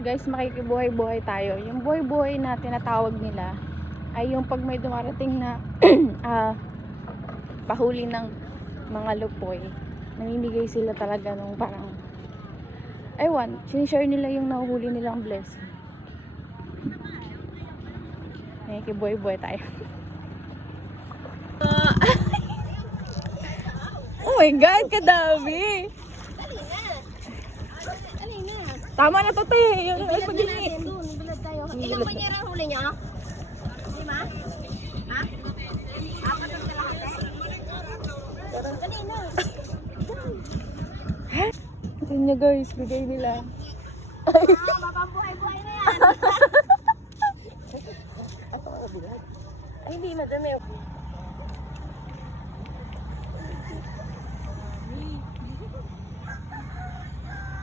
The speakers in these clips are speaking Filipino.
Guys, makikibuhay-buhay tayo. Yung buhay-buhay na tinatawag nila ay yung pag may dumarating na pahuli ng mga lupoy, namimigay sila talaga nung parang ewan, sinishare nila yung nahuhuli nilang blessing. Makikibuhay-buhay tayo. Oh my God, kadami! Tama na to, te. Yun ang pag-ini. Ilang ba niya rin huli niyo? 5? Ha? 4 ang kalahati? Kanina. Tingnan nyo guys, bigay nila. Mapambuhay-buhay na yan. Ay, hindi madami.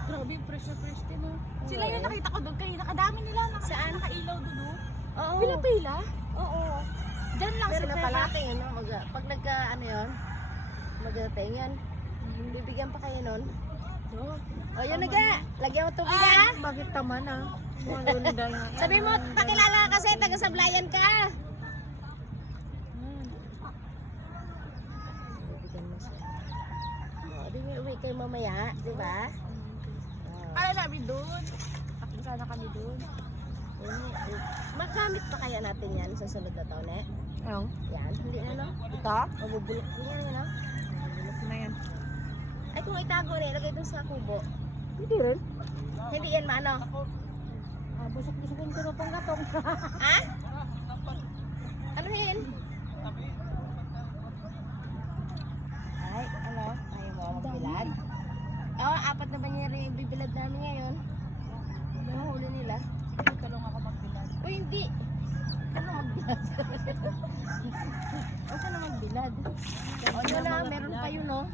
Grabe, fresh na fresh din, no? Sila yung nakita ko doon kanina. Kadami nila. Saan? Nakailaw doon, no? Oo. Pila-pila? Oo. Diyan lang Pero si Pera. napalate yun, no? Pag nagka, ano yun? Magdating yan. Bibigyan pa kayo nun. O, yun na ga. Lagyan mo tubig, ha? Bakit tama na? Malunda na. Sabi mo, pakilala ka kasi taga-sablayan ka. Bibigyan mo siya. O, di uwi kayo mamaya, di ba? Kala namin doon. Akin sana kami doon. Magamit pa kaya natin yan sa sunod na taon, eh? Ano? Yan, hindi na, no? Ito? Mabubulok din yan, no? Bulok na yan. Ay, kung itago rin, lagay dun sa kubo. Hindi rin. Hindi yan, maano? Busok-busokin ko na pang gatong. Ha? Ano yun? Ay, ano? Ayaw mo magbilad? Oo, 4 na ba niya rin yung bibilad namin ngayon? Ano huli nila? Sige, talong ako magbilad. O hindi. Ano magbilad? Huwag ka na magbilad. O yun na, meron pa yun, no?